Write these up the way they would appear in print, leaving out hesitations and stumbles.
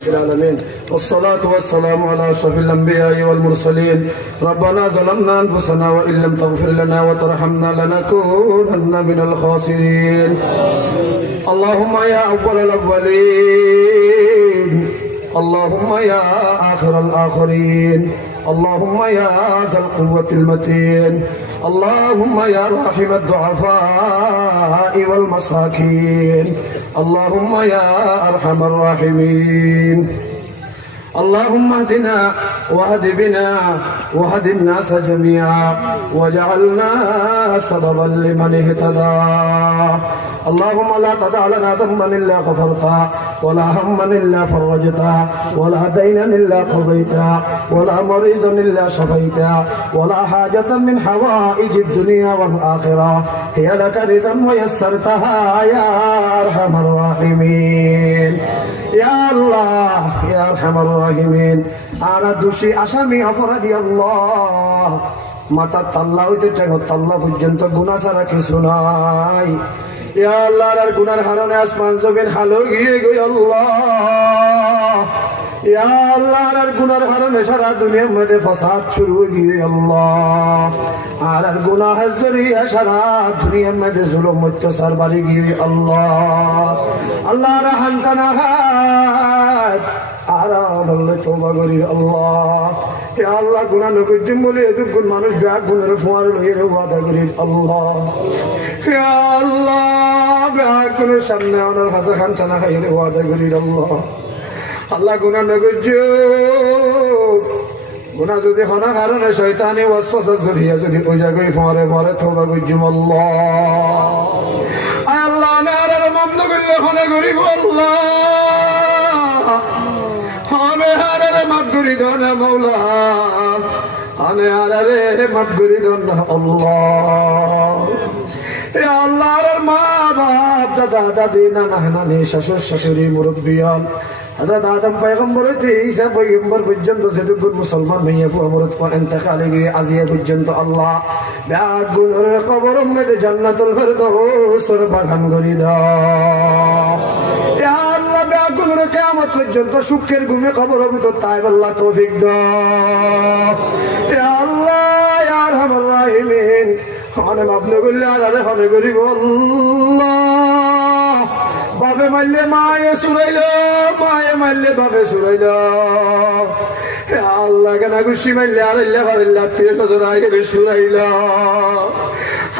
العالمين والصلاة والسلام على أشرف الأنبياء والمرسلين. ربنا ظلمنا أنفسنا وإن لم تغفر لنا وترحمنا لنكونن من الخاسرين. اللهم يا أول الأولين، اللهم يا آخر الآخرين، اللهم يا ذا القوة المتين، اللهم يا راحم الضعفاء والمساكين، اللهم يا أرحم الراحمين. اللهم اهدنا واهد بنا واهد الناس جميعا واجعلنا سببا لمن اهتدى. اللهم لا تدع لنا ذنبا الا غفرته ولا هما الا فرجته ولا دينا الا قضيته ولا مريضا الا شفيته ولا حاجة من حوائج الدنيا والآخرة هي لك رضا ويسرتها يا أرحم الراحمين. يا الله يا أرحم الراحمين. أنا دوشي আসামি অপরাধী আল্লাহ, মাথার তাল্লা হইতে টেঙ্গর তাল্লা পর্যন্ত গুনাহ ছাড়া কিছু নাই। ইয়া আল্লাহ, আর গুনার কারণে আসমান জমিন হালো গিয়ে গই আল্লাহ। ইয়া আল্লাহ, আর গুনার কারণে সারা দুনিয়ার মধ্যে ফাসাদ শুরু হয়ে গিয়ে আল্লাহ। আর গুনাহের জরিয়া সারা দুনিয়ার মধ্যে জুলুম অত্যাচার বাড়ি গিয়ে আল্লাহ। আল্লাহ রাহানটা না হয় আর বললে তওবা করি আল্লাহ। হে আল্লাহ, গুনাহ নকরছিম বলে এতক্ষণ মানুষ ব্যাগ গুণের ফোয়ার লইয়ে ওয়াদা করি আল্লাহ। হে আল্লাহ, ব্যাগ গুণের সামনে আমার হাসা খান টানা খাইয়ে ওয়াদা করি আল্লাহ। আল্লাহ, গুনাহ নকরছ, গুনাহ যদি হনা কারণে শয়তানি ওয়াসওয়াসা জরিয়া যদি ওই জায়গায় ফোয়ারে ফোয়ারে তওবা করছিম আল্লাহ। আল্লাহ, আমি আর মাফ না করলে হনা করিব আল্লাহ। আমি আরে মাফ করি দাও না মৌলা, আমি আরে মাফ করি দাও না আল্লাহ। এ আল্লাহর মা বাপ দাদা দাদি নানা নানি শাশুড় শাশুড়ি মুরব্বিয়ান হযরত আদম পয়গম্বর হইতে ঈসা পয়গম্বর পর্যন্ত যতগুলো মুসলমান ভাইয়া ফুয়ামরত ইন্তেকালে গিয়ে আজিয়া পর্যন্ত আল্লাহ ব্যাগুলোর কবরের মধ্যে জান্নাতুল ফেরদাউসের বাগান গড়ি দাও। ইয়া আল্লাহ, ব্যাগুলোর কিয়ামত পর্যন্ত সুখের ঘুমে কবরের ভিতর তাইব আল্লাহ তৌফিক দাও। ইয়া আল্লাহ ইয়া আরহামার রাহিমিন, মানে মাফ না করলে আরে হনে করিব আল্লাহ। বাপে মারলে মায়ে সুরাইল, মায়ে মারলে বাপে সুরাইল। আল্লাহ, কেন গুসি মারলে আড়াইলে বাড়িলে আত্মীয় স্বজন আগে সুরাইল।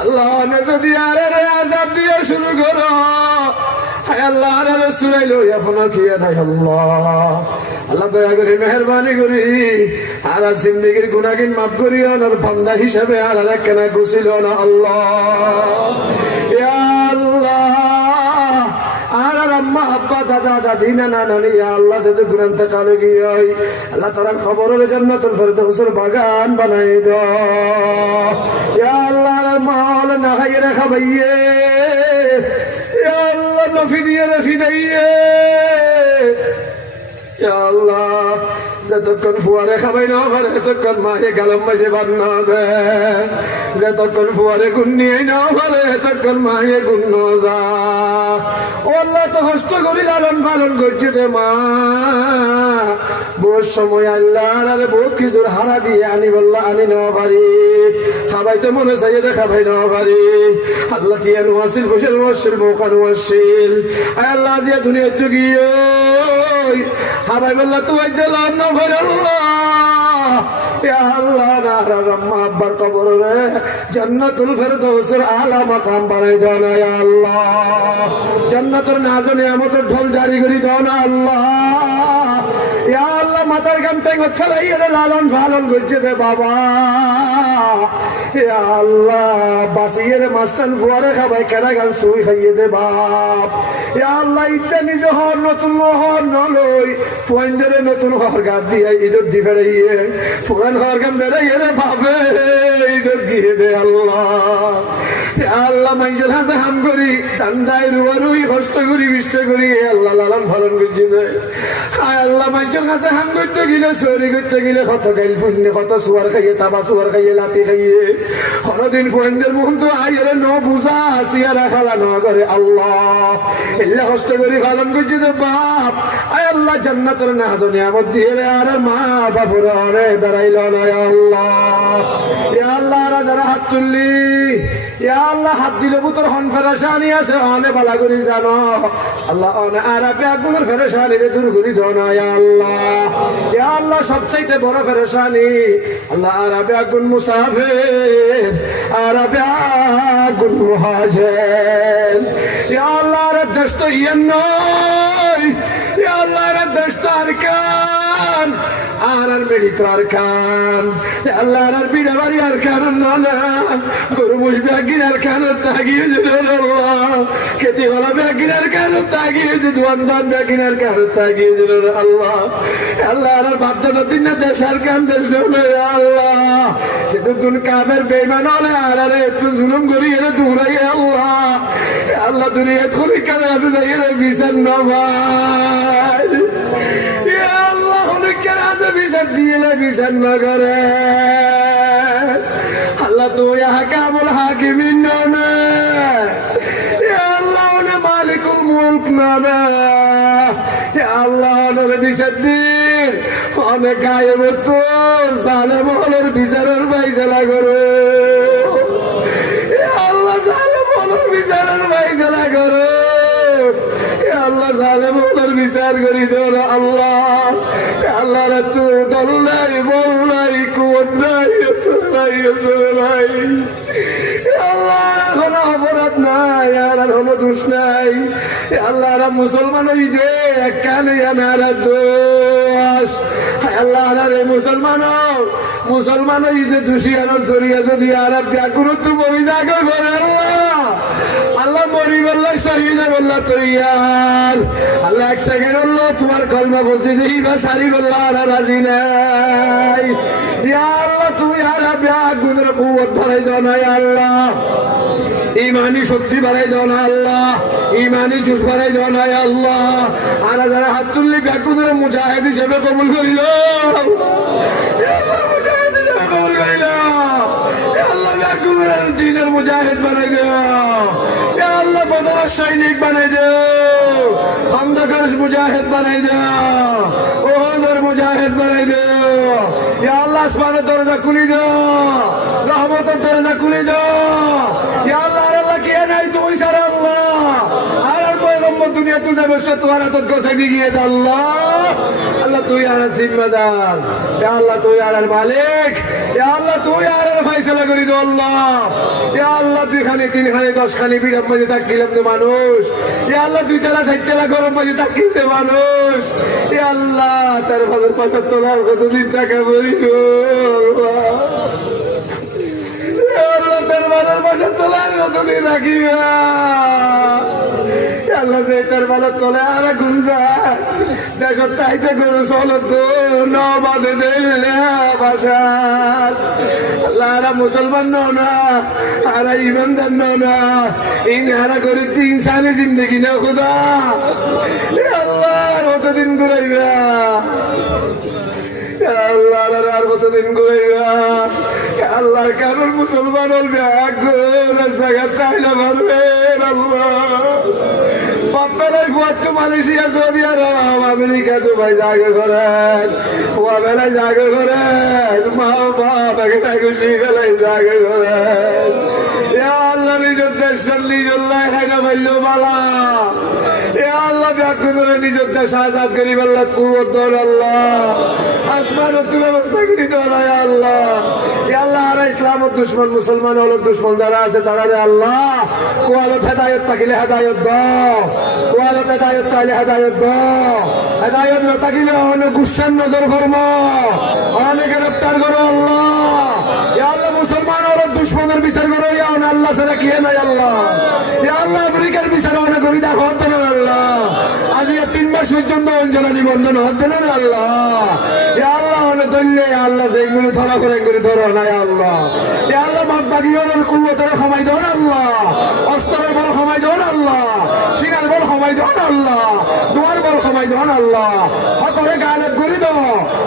আল্লাহ, যদি আরে আজাব দিয়ে শুরু করো, আল্লাহ আরে সুরাইল এখন কি নাই আল্লাহ। আল্লাহ, দয়া করি মেহরবানি করি আর জিন্দেগির গুনাহগান মাফ করি, আর বান্দা হিসাবে আর কেন গুছিল না আল্লাহ। ইয়া আল্লাহ, আর আম্মা আব্বা দাদা দাদি নানা নানি আল্লাহ যদি গুনান্তে কালে গিয়ে আল্লাহ তার খবরের জান্নাতুল ফেরদাউসের বাগান বানাই দাও। ইয়া আল্লাহ, মাল না খাইয়ে রেখা ভাইয়ে, ইয়া আল্লাহ নফি দিয়ে রেখি দাইয়ে। ইয়া আল্লাহ, যতক্ষণ ফুয়ারে খাবাই না পারে ততক্ষণ মায়ে গালম মাঝে বাদ না দেয়, যতক্ষণ ফুয়ারে গুণ নিয়ে না পারে ততক্ষণ মায়ে গুণ যা। ও আল্লাহ, তো কষ্ট করি লালন পালন করছে রে মা। বহুত সময় আল্লাহ আরে বহুত কিছুর হারা দিয়ে আনি বললা আনি নেওয়া পারি, খাবাইতে মনে চাইয়ে দে খাবাই নেওয়া পারি। আল্লাহ তিয়া নোয়াছিল ফুসেল ওয়াসিল মৌকা নোয়াসিল। আল্লাহ দিয়া দুনিয়া তো গিয়ে হাবাই বললা তুই দিলাম না ভাই আল্লাহ। ইয়া আল্লাহ, নারার আম্মা আব্বার কবরে জান্নাতুল ফেরদাউসের আলা মাকাম বানাই দাও না ইয়া আল্লাহ। জান্নাতের নাজ নিয়ামতের ঢল জারি করি দাও না আল্লাহ। ইয়া আল্লাহ, মাথার গাম টেঙ্গর ফেলাইয়ে লালন পালন করছে দে বাবা। ইয়া আল্লাহ, বাসিয়ে রে মাসাল ফুয়ারে খাবাই কেনা গান সুই খাইয়ে দে বাপ। ইয়া আল্লাহ, ইত্যা নিজে হর নতুন হর নলই ফুয়াইন্দরে নতুন হর গাদ দিয়ে ঈদত দি ফেরাইয়ে ফুরান হর গান বেড়াইয়ে রে বাপে ঈদত দিয়ে দে আল্লাহ। আল্লাহ, মাইজের হাসে হাম করি ঠান্ডায় রুয়ারুই কষ্ট করি বিষ্ট করি আল্লাহ লালন পালন করছি দে। আল্লাহ, মাইজের হাসে হাম করতে গেলে চুরি করতে গেলে কত গাইল ফুন্নে কত সুয়ার খাইয়ে তাবা সুয়ার খাইয়ে লাতি খাইয়ে কোনদিন ফুয়েন্দের মন তো আইরে ন বুঝা আসিয়ারা খালা ন করে আল্লাহ এল্লা কষ্ট করে পালন করছি তো বাপ আয় আল্লাহ জান্নাতের নাজো নিয়ামত দিয়ে রে আরে মা বাপুর আরে দাঁড়াইল না আল্লাহ ইয়া আল্লাহ যারা হাত তুললি ইয়া আল্লাহ হাত দিলে বুতর হন ফেরেশানি আছে অনে বালা করি জানো আল্লাহ অনে আরাপে আগুনের ফেরেশানি রে দূর করি দাও না ইয়া আল্লাহ ইয়া আল্লাহ সবচাইতে বড় ফেরেশানি আল্লাহ আরাপে আগুন মুসাফির আরাপে আগুন মুহাজির ইয়া আল্লাহ রে দেশ তো ইয়েন নয় ইয়া আল্লাহ রে দেশ তো আরকান আর মেডি তো আরকান আল্লাহ আর বিড়া বাড়ি আরকান না গরু মুষ ব্যাগিন আরকান তাগিয়ে দিল আল্লাহ খেতে ভালো ব্যাগিন আরকান তাগিয়ে দিল দোয়ানদান ব্যাগিন আরকান তাগিয়ে দিল আল্লাহ আল্লাহ আর বাধ্যতা দিন দেশ আরকান দেশ নয় আল্লাহ সেটুকুন কামের বেইমান হলে আর আরে একটু জুলুম করি এলে তোমরাই আল্লাহ আল্লাহ দুনিয়া খুবই কানে আছে যাই রে বিচার নয় আল্লাহ অনেক কেন আছে বিচার দিলে বিচার না করে আল্লাহ তো হাকামুল হাকিমিন না আল্লাহ ওনে মালিকুল মুলক না আল্লাহ ওনের বিচার দিন অনেক গায়েব তো জালেম হলের বিচারের ফাইসালা করো আল্লাহ জালেম হলের বিচারের ফাইসালা করো আল্লাহ জালেম হলের বিচার করি তোর আল্লাহ আল্লাহ রে তু দল নাই বল নাই কুয়ার নাই নাই আল্লাহ কোনো অপরাধ নাই আর কোনো দোষ নাই আল্লাহ মুসলমান ওই দে কানে আনার দোষ আল্লাহ রে মুসলমান ওই যে দোষী আনার জড়িয়ে যদি আর ব্যাকুর তো বই জাগো করে আল্লাহ আল্লাহ মরি বললা শহীদ বললা তৈয়ার আল্লাহ এক সেকেন্ড আল্লাহ তোমার কলমা বসে দিই বা সারি বললা আর রাজি নাই আল্লাহ তুমি আর ব্যাগুনের কুয়াত বাড়াই দাও না আল্লাহ ইমানি শক্তি বাড়াই দাও না আল্লাহ ইমানি জুস বাড়াই দাও না আল্লাহ আর যারা হাত তুললি ব্যাগুনের মুজাহিদ হিসেবে কবুল করিল মুজাহিদ হিসেবে কবুল করিল আল্লাহ ব্যাগুনের দিনের মুজাহিদ বানাই দাও আল্লাহ বদরের সৈনিক বানাই দাও খন্দকের মুজাহিদ বানাই দাও ওহদের মুজাহিদ বানাই দাও ইয়া আল্লাহ আসমানের দরজা খুলি দাও রহমতের দরজা খুলি দাও ইয়া আল্লাহ আল্লাহ কে নাই তুই ছাড়া আল্লাহ আর পয়গম্বর দুনিয়া তুই যাবে সে তোমার হাত গোছাই দিয়ে দাও আল্লাহ আল্লাহ তুই আর জিম্মাদার ইয়া আল্লাহ তুই আর মালিক ইয়া আল্লাহ তুই আর ফয়সালা করে দাও আল্লাহ ইয়া আল্লাহ দুই খানি তিন খানি 10 খানি বিড়ার মাঝে তাকিলাম দে মানুষ ইয়া আল্লাহ দুই তালা 4 তালা গরম মাঝে তাকিল দে মানুষ ইয়া আল্লাহ তার ভাগের 75 তোলার কতদিন টাকা বই গো আল্লাহ তার ভাগের 75 তোলার কতদিন রাখিবা আল্লাহ যে তার ভালো তোলে আর গুঞ্জা দেশত তাইতে গরু চলো তো নবাদে দিলে বাসার আল্লাহ আর মুসলমান নো না আর ইমানদার নো না ইনহারা করে 3 সালে জিন্দগি না খুদা আল্লাহ কতদিন ঘুরাইবা আল্লাহ আর কতদিন ঘুরাইবা আল্লাহর কারণ মুসলমান হলবে আগুন জায়গা তাইলে পারবে আল্লাহ বাপেলাই ফুয়াতো মালয়েশিয়া সৌদি আরব আমেরিকা দুবাই জাগে করেন ফুয়া বেলায় জাগে করেন মা বাপ একটা খুশি বেলায় জাগে করেন আল্লাহ নিজের দেশ নিজল্লাহ খাইনা পাইল বালা আল্লাহ ব্যাখ্যা করে নিজের দেশ আজাদ করি আল্লাহ তুর আল্লাহ আসমানের তুই ব্যবস্থা করি তোরাই আল্লাহ আল্লাহ আর ইসলামের দুশ্মন মুসলমান হল দুশ্মন যারা আছে তারা আল্লাহ কোয়ালত হেদায়ত থাকিলে হেদায়ত দাও কোয়ালত হেদায়ত তাইলে হেদায়ত দাও হেদায়ত না থাকিলে অনেক গুসান নজর কর্ম অনেক গ্রেপ্তার করো আল্লাহ আল্লাহ মুসলমান হল দুশ্মনের বিচার করো আল্লাহ ছাড়া কি নাই আল্লাহ আল্লাহ আমেরিকার বিচার অনেক করি দেখো হতো না আল্লাহ আজ 3 মাস পর্যন্ত অঞ্জনা নিবন্ধন হতো না আল্লাহ আল্লাহ অনেক ধরলে আল্লাহ যেগুলো ধরা করে ধরো নাই আল্লাহ আল্লাহ হক বাগিয়লের কুওয়াতের সময় দেন আল্লাহ, অস্ত্রের বল সময় দেন আল্লাহ, সিনার বল সময় দেন আল্লাহ, দুয়ার বল সময় দেন আল্লাহ, হকরে গালেব করি দাও,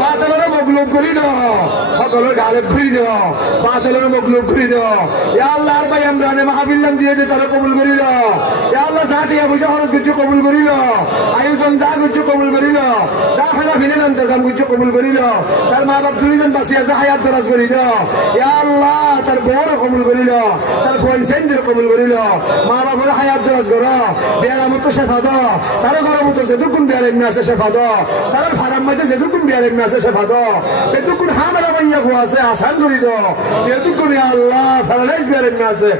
বাতিলের মগলুব করি দাও, হকরে গালেব করি দাও, বাতিলের মগলুব করি দাও। ইয়া আল্লাহ আর ভাই আমরানে মাহফিলাম দিয়ে দে তারা কবুল করি দাও। ইয়া আল্লাহ জাতিয়া পয়সা খরচ করছো কবুল করি দাও, আয়োজন যা করছো কবুল করি দাও, যা খানা ফিলেন ইন্তজাম করছো কবুল করি দাও, তার মা বাপ দুইজন বাঁচি আছে হায়াত দরাজ করি দাও। ইয়া আল্লাহ তার বড় কবুল করি দাও, তার ফোন সেন্টার কবুল করি দাও, মা বাপের হায়াত দরাজ করো, বিয়ার মতো শেফা দাও, তার ঘরের মতো যেটুকুন বিয়ার এমনি আছে শেফা দাও, তার ফারাম মধ্যে যেটুকুন বিয়ার এমনি আছে শেফা দাও, এটুকুন হামারা মাইয়া খোয়া আছে আসান করি দাও, এটুকুন ইয়া আল্লাহ প্যারালাইজ বিয়ার এমনি আছে,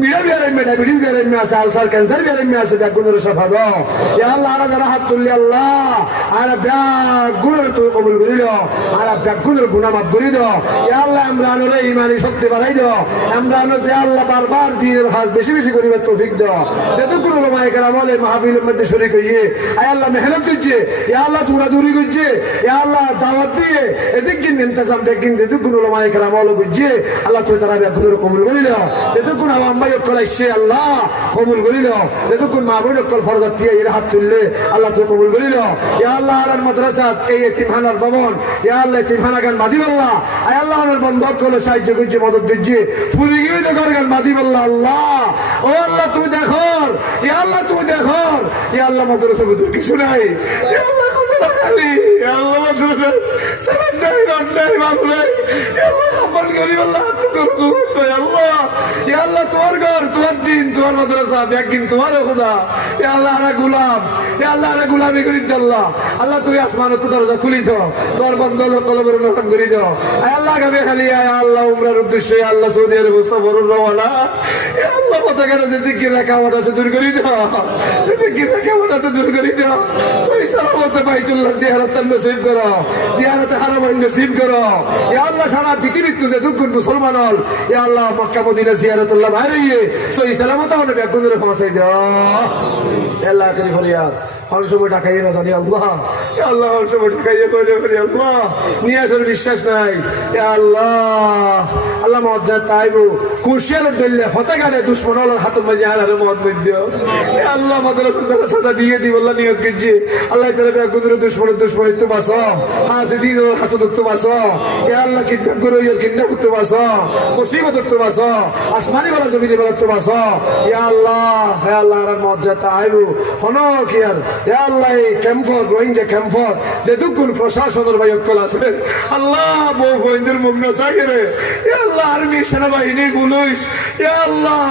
মিরা বিয়ার এমনি ডায়াবেটিস বিয়ার এমনি আছে, আলসার ক্যান্সার বিয়ার এমনি আছে, ব্যাগুনের শেফা দাও। ইয়া আল্লাহ আর যারা হাত তুললি আল্লাহ আর ব্যাগুনের তুই কবুল করি দাও, আর ব্যাগুনের গুনাহ মাফ করি দাও। ইয়া আল্লাহ আমরানোর ঈমানি শক্তি বাড়াই দাও, আমরানো যে আল্লাহ বারবার দ্বীনের কাজ বেশি বেশি করিবার তৌফিক দাও। যতক্ষণ উলামায়ে কেরাম এই মাহফিলের মধ্যে শরীক হইয়ে আয় আল্লাহ মেহনত করছে, ইয়া আল্লাহ দৌড়াদৌড়ি করছে, ইয়া আল্লাহ দাওয়াত দিয়ে এদিকে ইন্তজাম দেখেন, যতক্ষণ উলামায়ে কেরাম করছে আল্লাহ তুই তারা ব্যাগুনের কবুল করি দাও। যতক্ষণ আম্মাই অকল আসছে আল্লাহ কবুল করি দাও, যতক্ষণ মা বোন অকল ফরজাত দিয়ে এর হাত তুললে আল্লাহ তুই কবুল করি দাও। ইয়া আল্লাহ আর মাদ্রাসাত এই এতিমখানার ভবন, ইয়া আল্লাহ এতিমখানা গান মাদিব আল্লাহ, আয় আল্লাহ আমার বন্ধ করলে সাহায্য করছে, মদত দিচ্ছে, ফুলি গিয়ে দেখো গান মাদিব আল্লাহ। আল্লাহ ও আল্লাহ তুমি দেখো, ইয়া আল্লাহ তুমি দেখো, ইয়া আল্লাহ মাদ্রাসা ভিতর কিছু নাই, ইয়া আল্লাহ কিছু খালি, ইয়া আল্লাহ মাদ্রাসা সালাম নাই রান নাই বাবু নাই, ইয়া আল্লাহ খাবার করি আল্লাহ তুমি করতো আল্লাহ। ইয়া আল্লাহ তোমার ঘর, তোমার দিন, তোমার মাদ্রাসা, একদিন তোমার খোদা। ইয়া আল্লাহ আরে গোলাম, ইয়া আল্লাহ আরে গোলামি করি আল্লাহ। আল্লাহ তুমি আসমান তো দরজা খুলি দাও, তোমার বন্ধ কলমের নরম করে দাও। আয় আল্লাহ গাবে খালি আয় আল্লাহ উমরার উদ্দেশ্যে আল্লাহ সৌদি আরব সফর রওনা। ইয়া আল্লাহ পতাকার যেদিকে রাখাওয়াট আছে দূর করে দাও, যেদিকে রাখাওয়াট আছে দূর করে দাও। সহি সালামতে বাইতুল্লাহ জিয়ারত নসিব করো, জিয়ারতে হারামাইন নসিব করো। ইয়া আল্লাহ সারা পৃথিবীর তুই যেটুকুন মুসলমান হল, ইয়া আল্লাহ মক্কা মদিনা জিয়ারতুল্লাহ বাইরে সহি সালামত হলে ব্যাগুনের পৌঁছাই দাও। আল্লাহ করি ফরিয়াদ অনেক সময় টাকাইয়ে না জানি আল্লাহ, আল্লাহ অনেক সময় টাকাইয়ে করে করি আল্লাহ, নিয়ে আসার বিশ্বাস নাই। আল্লাহ আল্লাহ মজ্জা তাইবু কুশিয়ার ডলে ফতে গাড়ে দুশ্মন হাতুর মাঝে আর মত দিও। আল্লাহ মাদ্রাসা সারা সাদা দিয়ে দিব আল্লাহ নিয়োগ করছি। আল্লাহ তাআলা ব্যাগুনের দুশ্মনের তো বাঁচো, হাসি দিন হাসদ তো বাঁচো। আল্লাহ কিডন্যাপ করে কিডন্যাপ তো বাঁচো, মুসিবত তো বাঁচো, আসমানি বেলা জমিনে বেলা তো বাঁচো। ইয়া আল্লাহ হে আল্লাহ আর মজ্জা তাইবু হনো কি আর ইয়া আল্লাহ এই ক্যাম্পর রোহিঙ্গা ক্যাম্পর যে দুগুণ প্রশাসনের ভাই অকল আছে আল্লাহ বউ ফইন্দের মুখ না সাগরে। ইয়া আল্লাহ আর্মি সেনাবাহিনী পুলিশ ইয়া আল্লাহ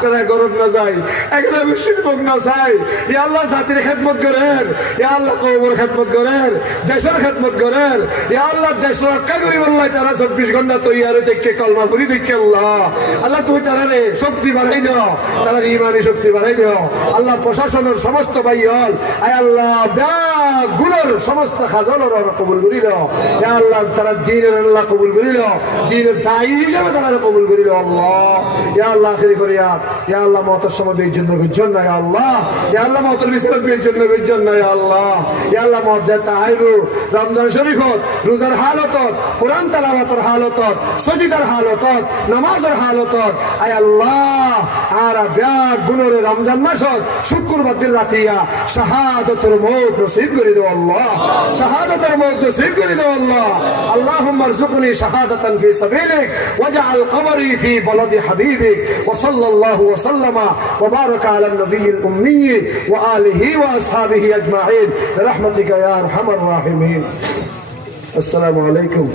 তারা গরব না যায়, একলা বেশির মুখ না চাই। ইয়া আল্লাহ জাতির খেদমত করেন, ইয়া আল্লাহ কওমের খেদমত করেন, দেশের খেদমত করেন। ইয়া আল্লাহ দেশ রক্ষা করি বললাই তারা 24 ঘন্টা তৈয়ারে দেখে কলমা পড়ি দেখে আল্লাহ আল্লাহ তুমি তারা শক্তি বাড়াই দাও, তারা ইমানি শক্তি বাড়াই দাও। আল্লাহ প্রশাসনের সমস্ত ভাই হল আয় আল্লাহ গুণের সমস্ত খাজলের কবুল করিল। ইয়া আল্লাহ তারা দ্বীনের আল্লাহ কবুল করিল, দ্বীনের দায়ী হিসেবে তারা কবুল করিল। আল্লাহ ইয়া আল্লাহ আখিরি ফরিয়াদ, ইয়া আল্লাহ মওতের সময় বের জন্য গজন না, ইয়া আল্লাহ ইয়া আল্লাহ মওতের বিছানা বের জন্য গজন না, ইয়া আল্লাহ ইয়া আল্লাহ মওত যেতে আইবু রমজান শরীফত রোজার হালতত, কোরআন তেলাওয়াতের হালতত, সজিদার হালতত, নামাজের হালতত আয় আল্লাহ আর ব্যাগ গুণের রমজান মাসত শুক্রবার দিন রাতিয়া শাহাদাতের মওত নসিব করে দাও আল্লাহ, শাহাদাতের মওত নসিব করে দাও আল্লাহ। اللهم ارزقني شهادة في سبيلك واجعل قبري في بلد حبيبك وصلى الله وسلم وبارك على النبي الأمي وآله وأصحابه أجمعين برحمتك يا أرحم الراحمين. السلام عليكم.